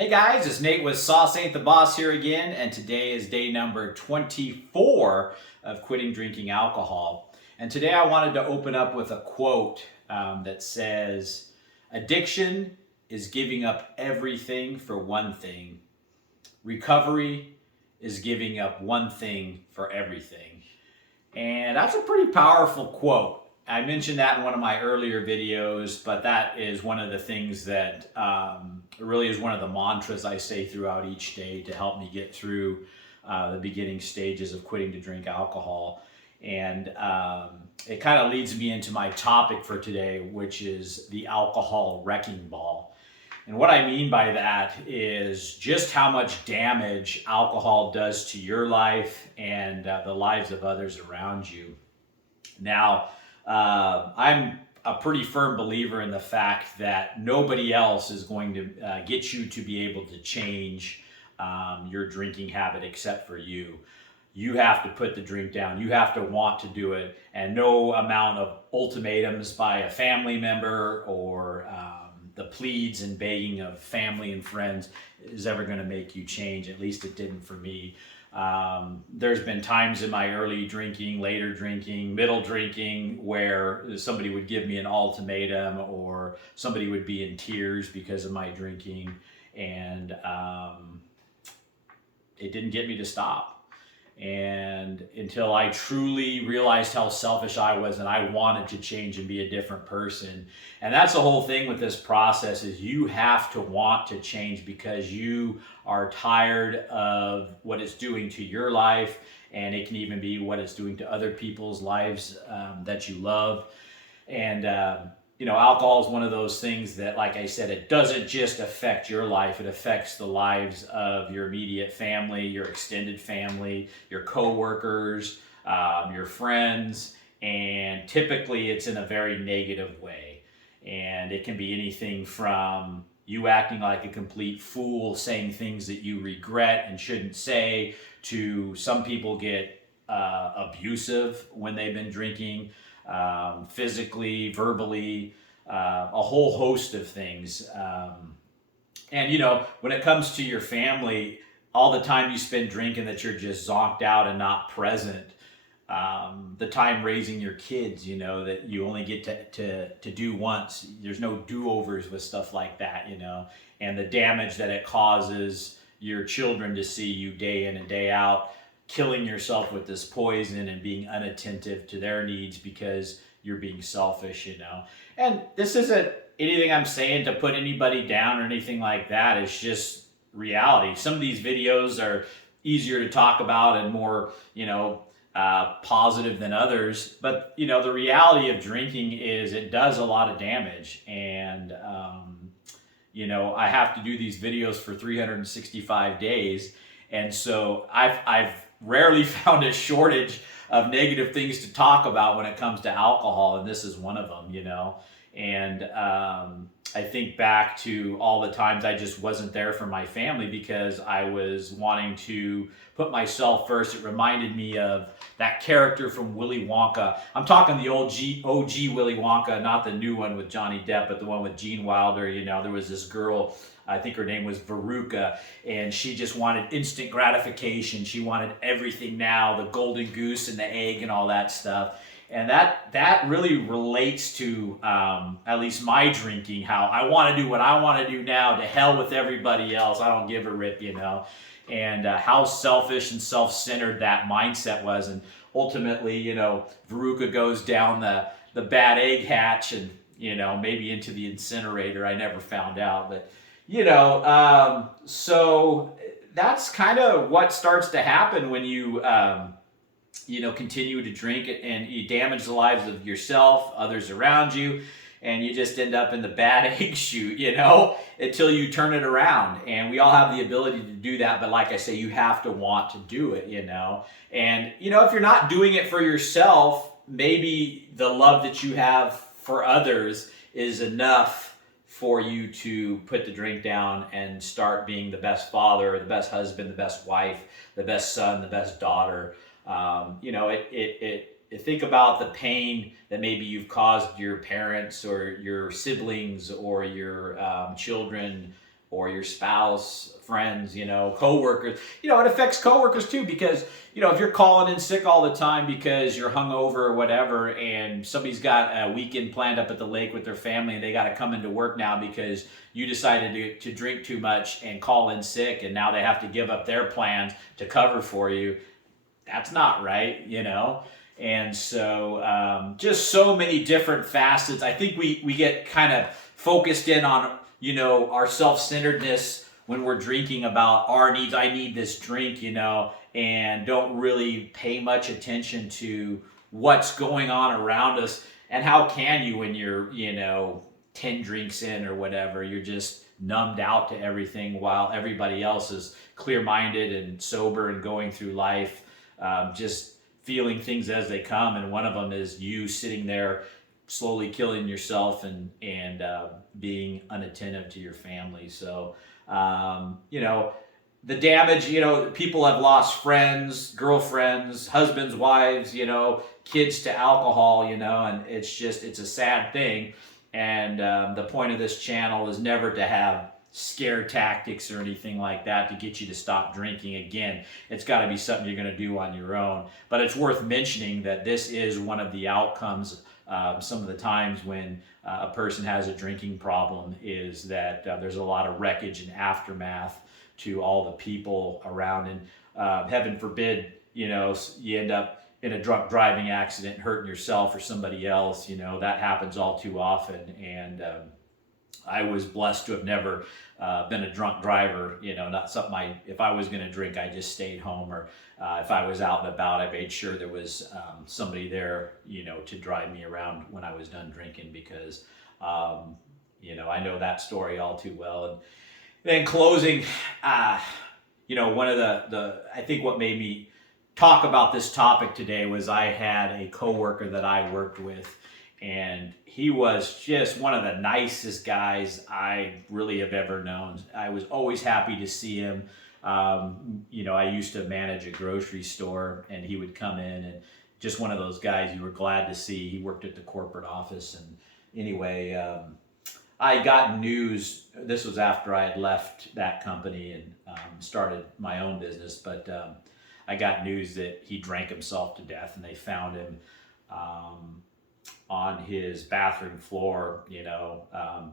Hey guys, it's Nate with Sauce Ain't the Boss here again, and today is day number 24 of quitting drinking alcohol. And today I wanted to open up with a quote that says, "Addiction is giving up everything for one thing. Recovery is giving up one thing for everything." And that's a pretty powerful quote. I mentioned that in one of my earlier videos, but that is one of the things that really is one of the mantras I say throughout each day to help me get through the beginning stages of quitting to drink alcohol. And it kind of leads me into my topic for today, which is the alcohol wrecking ball. And what I mean by that is just how much damage alcohol does to your life and the lives of others around you. Now, I'm a pretty firm believer in the fact that nobody else is going to get you to be able to change your drinking habit except for you. You have to put the drink down. You have to want to do it. And no amount of ultimatums by a family member or the pleads and begging of family and friends is ever going to make you change. At least it didn't for me. There's been times in my early drinking, later drinking, middle drinking where somebody would give me an ultimatum or somebody would be in tears because of my drinking, and it didn't get me to stop. And until I truly realized how selfish I was and I wanted to change and be a different person. And that's the whole thing with this process is you have to want to change because you are tired of what it's doing to your life, and it can even be what it's doing to other people's lives that you love. And alcohol is one of those things that, like I said, it doesn't just affect your life, it affects the lives of your immediate family, your extended family, your coworkers, your friends, and typically it's in a very negative way. And it can be anything from you acting like a complete fool, saying things that you regret and shouldn't say, to some people get abusive when they've been drinking, physically, verbally, a whole host of things. And when it comes to your family, all the time you spend drinking that you're just zonked out and not present. The time raising your kids, that you only get to do once. There's no do-overs with stuff like that, and the damage that it causes your children to see you day in and day out, killing yourself with this poison and being unattentive to their needs because you're being selfish. And this isn't anything I'm saying to put anybody down or anything like that. It's just reality. Some of these videos are easier to talk about and more, positive than others. But, the reality of drinking is it does a lot of damage. And, I have to do these videos for 365 days. And so I've rarely found a shortage of negative things to talk about when it comes to alcohol, and this is one of them. And I think back to all the times I just wasn't there for my family because I was wanting to put myself first. It reminded me of that character from Willy Wonka. I'm talking the old OG Willy Wonka, not the new one with Johnny Depp, but the one with Gene Wilder. There was this girl, I think her name was Veruca, and she just wanted instant gratification. She wanted everything now, the golden goose and the egg and all that stuff. And that really relates to at least my drinking, how I want to do what I want to do now, to hell with everybody else. I don't give a rip, and how selfish and self-centered that mindset was. And ultimately, Veruca goes down the bad egg hatch and, maybe into the incinerator. I never found out. But, so that's kind of what starts to happen when you continue to drink it, and you damage the lives of yourself, others around you, and you just end up in the bad egg chute, until you turn it around. And we all have the ability to do that, but like I say, you have to want to do it, And, if you're not doing it for yourself, maybe the love that you have for others is enough for you to put the drink down and start being the best father, the best husband, the best wife, the best son, the best daughter. Think about the pain that maybe you've caused your parents or your siblings or your children or your spouse, friends, coworkers. It affects coworkers too, because if you're calling in sick all the time because you're hungover or whatever, and somebody's got a weekend planned up at the lake with their family and they got to come into work now because you decided to drink too much and call in sick, and now they have to give up their plans to cover for you. That's not right, And so just so many different facets. I think we get kind of focused in on, our self-centeredness when we're drinking, about our needs. I need this drink, and don't really pay much attention to what's going on around us. And how can you when you're, 10 drinks in or whatever, you're just numbed out to everything while everybody else is clear-minded and sober and going through life, just feeling things as they come. And one of them is you sitting there slowly killing yourself and being unattentive to your family. So, the damage, people have lost friends, girlfriends, husbands, wives, kids to alcohol, and it's a sad thing. And the point of this channel is never to have scare tactics or anything like that to get you to stop drinking. Again, it's got to be something you're going to do on your own. But it's worth mentioning that this is one of the outcomes. Some of the times when a person has a drinking problem is that there's a lot of wreckage and aftermath to all the people around. And heaven forbid, you end up in a drunk driving accident, hurting yourself or somebody else. That happens all too often. And I was blessed to have never been a drunk driver. Not something if I was going to drink, I just stayed home, or if I was out and about, I made sure there was somebody there, to drive me around when I was done drinking, because, I know that story all too well. And then closing, one of I think what made me talk about this topic today was I had a coworker that I worked with, and he was just one of the nicest guys I really have ever known. I was always happy to see him. I used to manage a grocery store, and he would come in, and just one of those guys you were glad to see. He worked at the corporate office. And anyway, I got news. This was after I had left that company and started my own business, but I got news that he drank himself to death, and they found him on his bathroom floor.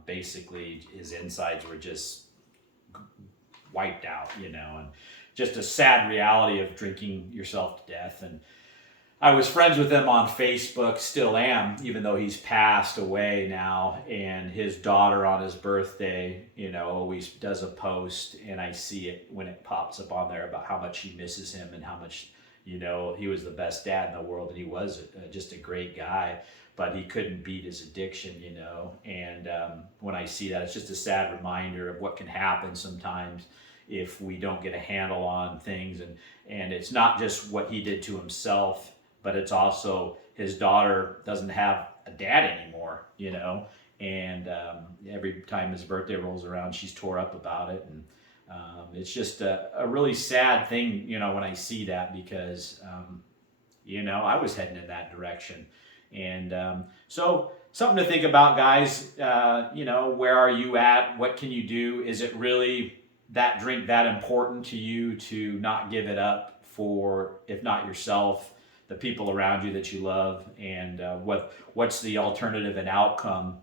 Basically his insides were just wiped out, and just a sad reality of drinking yourself to death. And I was friends with him on Facebook, still am, even though he's passed away now. And his daughter on his birthday, always does a post, and I see it when it pops up on there about how much she misses him and how much, he was the best dad in the world, and he was just a great guy, but he couldn't beat his addiction, And when I see that, it's just a sad reminder of what can happen sometimes if we don't get a handle on things. And it's not just what he did to himself, but it's also his daughter doesn't have a dad anymore, and every time his birthday rolls around, she's tore up about it. And it's just a really sad thing, when I see that, because, I was heading in that direction. And so something to think about, guys. Where are you at? What can you do? Is it really that drink that important to you to not give it up for, if not yourself, the people around you that you love? And what's the alternative and outcome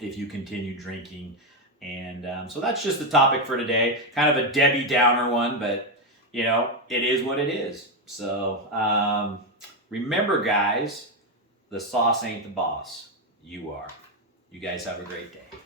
if you continue drinking? And so that's just the topic for today. Kind of a Debbie Downer one, but it is what it is. So remember, guys, the sauce ain't the boss. You are. You guys have a great day.